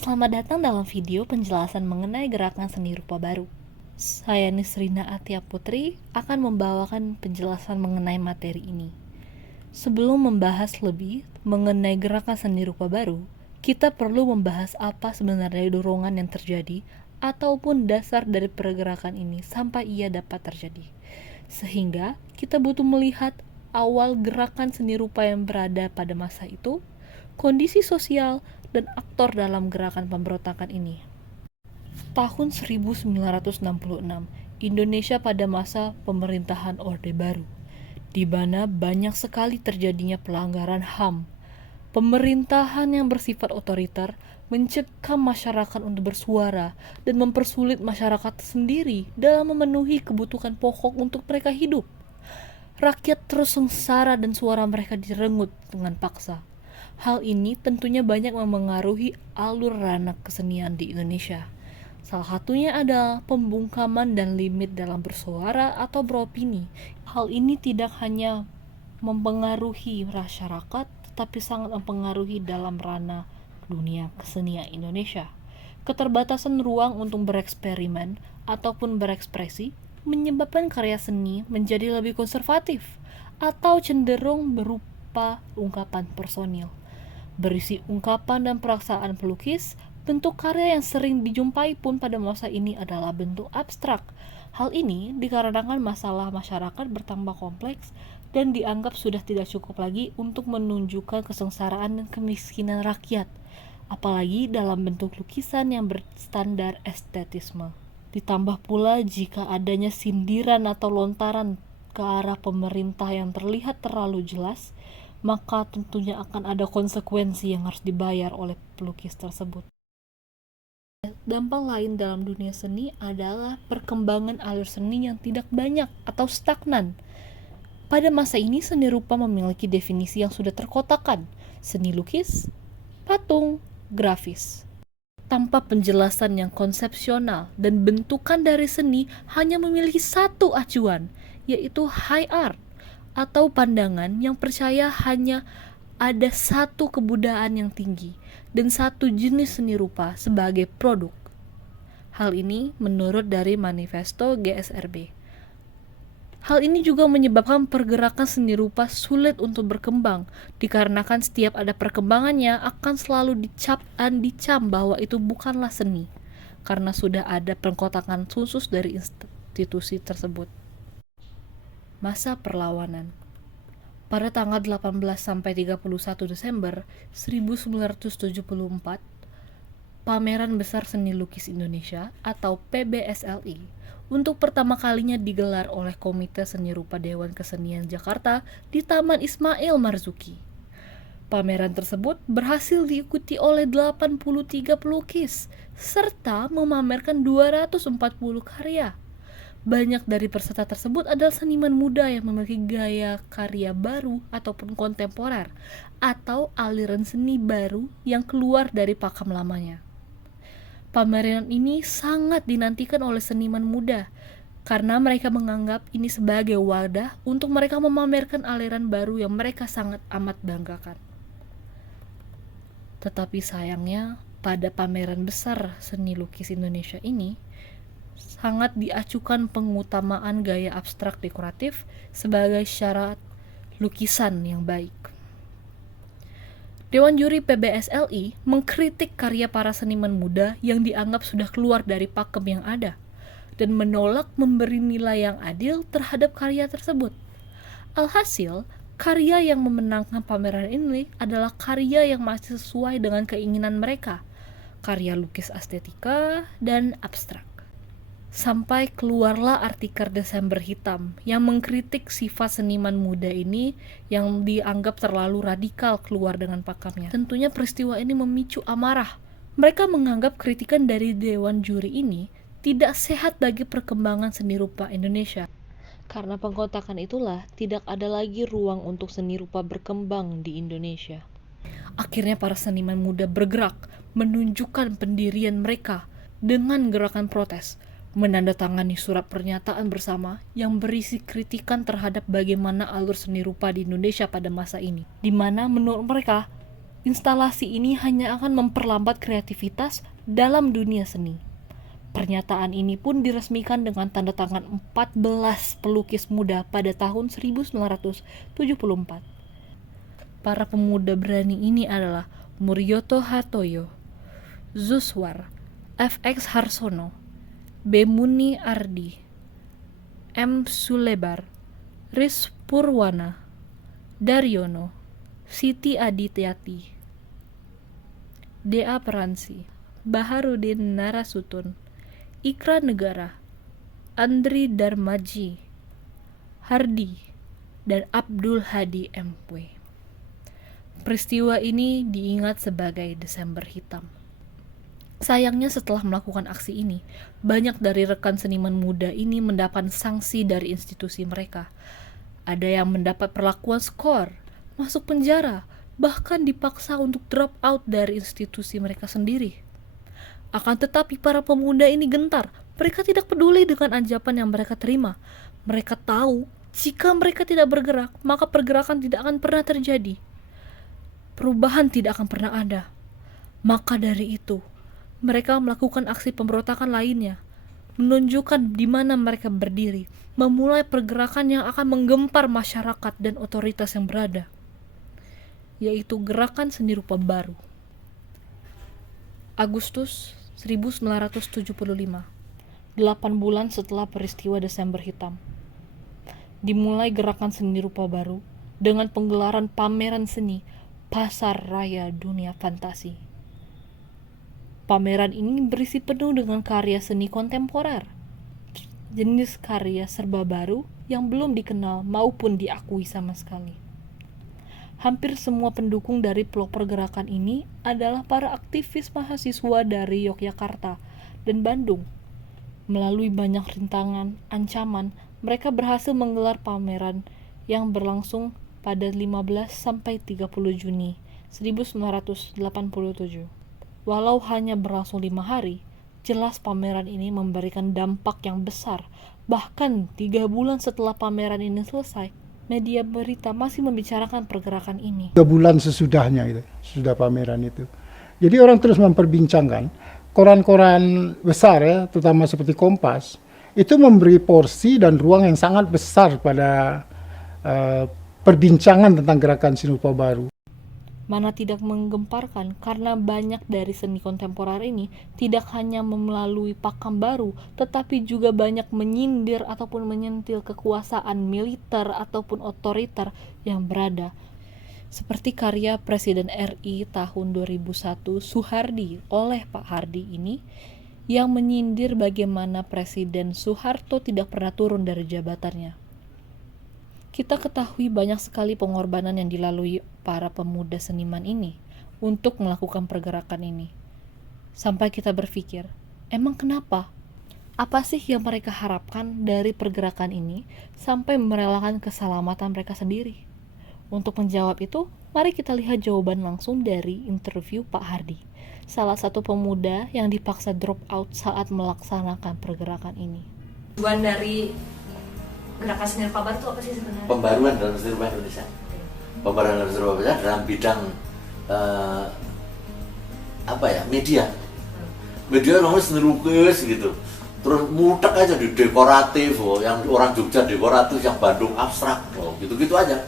Selamat datang dalam video penjelasan mengenai gerakan seni rupa baru. Saya Nisrina Atia Putri akan membawakan penjelasan mengenai materi ini. Sebelum membahas lebih mengenai gerakan seni rupa baru, kita perlu membahas apa sebenarnya dorongan yang terjadi ataupun dasar dari pergerakan ini sampai ia dapat terjadi. Sehingga kita butuh melihat awal gerakan seni rupa yang berada pada masa itu, kondisi sosial, dan aktor dalam gerakan pemberontakan ini. Tahun 1966, Indonesia pada masa pemerintahan Orde Baru, di mana banyak sekali terjadinya pelanggaran HAM. Pemerintahan yang bersifat otoriter mencekam masyarakat untuk bersuara dan mempersulit masyarakat sendiri dalam memenuhi kebutuhan pokok untuk mereka hidup. Rakyat terus sengsara dan suara mereka direnggut dengan paksa. Hal ini tentunya banyak memengaruhi alur ranah kesenian di Indonesia. Salah satunya adalah pembungkaman dan limit dalam bersuara atau beropini. Hal ini tidak hanya mempengaruhi masyarakat, tetapi sangat mempengaruhi dalam ranah dunia kesenian Indonesia. Keterbatasan ruang untuk bereksperimen ataupun berekspresi menyebabkan karya seni menjadi lebih konservatif atau cenderung berupa ungkapan personil. Berisi ungkapan dan perasaan pelukis, bentuk karya yang sering dijumpai pun pada masa ini adalah bentuk abstrak. Hal ini dikarenakan masalah masyarakat bertambah kompleks dan dianggap sudah tidak cukup lagi untuk menunjukkan kesengsaraan dan kemiskinan rakyat, apalagi dalam bentuk lukisan yang berstandar estetisme. Ditambah pula jika adanya sindiran atau lontaran ke arah pemerintah yang terlihat terlalu jelas, maka tentunya akan ada konsekuensi yang harus dibayar oleh pelukis tersebut. Dampak lain dalam dunia seni adalah perkembangan alur seni yang tidak banyak atau stagnan. Pada masa ini seni rupa memiliki definisi yang sudah terkotakkan: seni lukis, patung, grafis. Tanpa penjelasan yang konsepsional dan bentukan dari seni hanya memiliki satu acuan, yaitu high art, atau pandangan yang percaya hanya ada satu kebudayaan yang tinggi dan satu jenis seni rupa sebagai produk. Hal ini menurut dari manifesto GSRB. Hal ini juga menyebabkan pergerakan seni rupa sulit untuk berkembang, dikarenakan setiap ada perkembangannya akan selalu dicam bahwa itu bukanlah seni, karena sudah ada pengkotakan khusus dari institusi tersebut. Masa perlawanan. Pada tanggal 18 sampai 31 Desember 1974, Pameran Besar Seni Lukis Indonesia atau PBSLI untuk pertama kalinya digelar oleh Komite Seni Rupa Dewan Kesenian Jakarta di Taman Ismail Marzuki. Pameran tersebut berhasil diikuti oleh 83 pelukis serta memamerkan 240 karya. Banyak dari peserta tersebut adalah seniman muda yang memiliki gaya karya baru ataupun kontemporer atau aliran seni baru yang keluar dari pakem lamanya. Pameran ini sangat dinantikan oleh seniman muda karena mereka menganggap ini sebagai wadah untuk mereka memamerkan aliran baru yang mereka sangat amat banggakan. Tetapi sayangnya pada pameran besar seni lukis Indonesia ini sangat diacukan pengutamaan gaya abstrak dekoratif sebagai syarat lukisan yang baik. Dewan Juri PBSLI mengkritik karya para seniman muda yang dianggap sudah keluar dari pakem yang ada dan menolak memberi nilai yang adil terhadap karya tersebut. Alhasil, karya yang memenangkan pameran ini adalah karya yang masih sesuai dengan keinginan mereka, karya lukis estetika dan abstrak. Sampai keluarlah artikel Desember Hitam yang mengkritik sifat seniman muda ini yang dianggap terlalu radikal keluar dengan pakemnya. Tentunya peristiwa ini memicu amarah. Mereka menganggap kritikan dari Dewan Juri ini tidak sehat bagi perkembangan seni rupa Indonesia. Karena pengkotakan itulah tidak ada lagi ruang untuk seni rupa berkembang di Indonesia. Akhirnya para seniman muda bergerak menunjukkan pendirian mereka dengan gerakan protes, menandatangani surat pernyataan bersama yang berisi kritikan terhadap bagaimana alur seni rupa di Indonesia pada masa ini, di mana menurut mereka Instalasi ini hanya akan memperlambat kreativitas dalam dunia seni. Pernyataan ini pun diresmikan dengan tanda tangan 14 pelukis muda pada tahun 1974. Para pemuda berani ini adalah Muryoto Hartoyo, Zuswar, FX Harsono, B. Muni Ardi, M. Sulebar, Riz Purwana, Daryono, Siti Adityati, D.A. Peransi, Baharudin Narasutun, Ikra Negara, Andri Darmaji, Hardi, dan Abdul Hadi M.W. Peristiwa ini diingat sebagai Desember Hitam. Sayangnya setelah melakukan aksi ini, banyak dari rekan seniman muda ini mendapat sanksi dari institusi mereka. Ada yang mendapat perlakuan skor, masuk penjara, bahkan dipaksa untuk drop out dari institusi mereka sendiri. Akan tetapi para pemuda ini gentar. Mereka tidak peduli dengan anjapan yang mereka terima. Mereka tahu jika mereka tidak bergerak, maka pergerakan tidak akan pernah terjadi. Perubahan tidak akan pernah ada. Maka dari itu, mereka melakukan aksi pemberontakan lainnya, menunjukkan di mana mereka berdiri, memulai pergerakan yang akan menggempar masyarakat dan otoritas yang berada, yaitu Gerakan Seni Rupa Baru. Agustus 1975, 8 bulan setelah peristiwa Desember Hitam, dimulai Gerakan Seni Rupa Baru dengan penggelaran pameran seni Pasar Raya Dunia Fantasi. Pameran ini berisi penuh dengan karya seni kontemporer, jenis karya serba baru yang belum dikenal maupun diakui sama sekali. Hampir semua pendukung dari pelopor gerakan ini adalah para aktivis mahasiswa dari Yogyakarta dan Bandung. Melalui banyak rintangan, ancaman, mereka berhasil menggelar pameran yang berlangsung pada 15 sampai 30 Juni 1987. Walau hanya berlangsung 5 hari, jelas pameran ini memberikan dampak yang besar. Bahkan 3 bulan setelah pameran ini selesai, media berita masih membicarakan pergerakan ini. 3 bulan sesudahnya itu, sudah pameran itu. Jadi orang terus memperbincangkan, koran-koran besar ya, terutama seperti Kompas, itu memberi porsi dan ruang yang sangat besar pada perbincangan tentang gerakan seni rupa baru. Mana tidak menggemparkan karena banyak dari seni kontemporer ini tidak hanya melalui pakam baru, tetapi juga banyak menyindir ataupun menyentil kekuasaan militer ataupun otoriter yang berada. Seperti karya Presiden RI tahun 2001 Soehardi oleh Pak Hardi ini, yang menyindir bagaimana Presiden Soeharto tidak pernah turun dari jabatannya. Kita ketahui banyak sekali pengorbanan yang dilalui para pemuda seniman ini untuk melakukan pergerakan ini. Sampai kita berpikir, emang kenapa? Apa sih yang mereka harapkan dari pergerakan ini sampai merelakan keselamatan mereka sendiri? Untuk menjawab itu, mari kita lihat jawaban langsung dari interview Pak Hardi, salah satu pemuda yang dipaksa drop out saat melaksanakan pergerakan ini. Tujuan dari Gerakan Seni Rupa Baru itu apa sih sebenarnya? Pembaruan dalam seni rupa Indonesia. Pembaruan dalam seni rupa Indonesia dalam bidang media. Media namanya seni lukis gitu. Terus mutek aja di dekoratif, yang orang Jogja dekoratif, yang Bandung abstrak, gitu-gitu aja.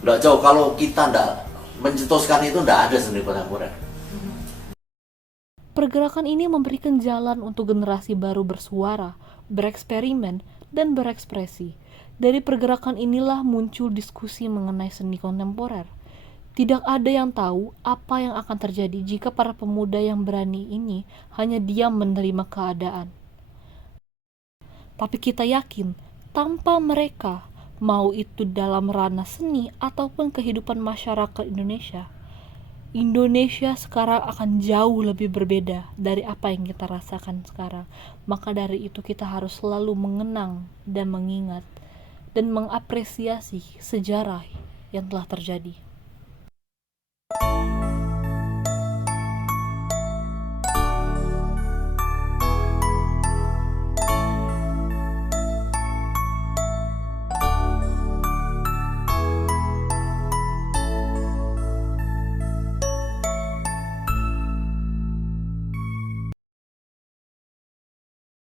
Nggak jauh, kalau kita nggak mencetuskan itu nggak ada seni kontemporer. Pergerakan ini memberikan jalan untuk generasi baru bersuara, bereksperimen, dan berekspresi. Dari pergerakan inilah muncul diskusi mengenai seni kontemporer. Tidak ada yang tahu apa yang akan terjadi jika para pemuda yang berani ini hanya diam menerima keadaan. Tapi kita yakin, tanpa mereka, mau itu dalam ranah seni ataupun kehidupan masyarakat Indonesia sekarang akan jauh lebih berbeda dari apa yang kita rasakan sekarang. Maka dari itu kita harus selalu mengenang dan mengingat dan mengapresiasi sejarah yang telah terjadi.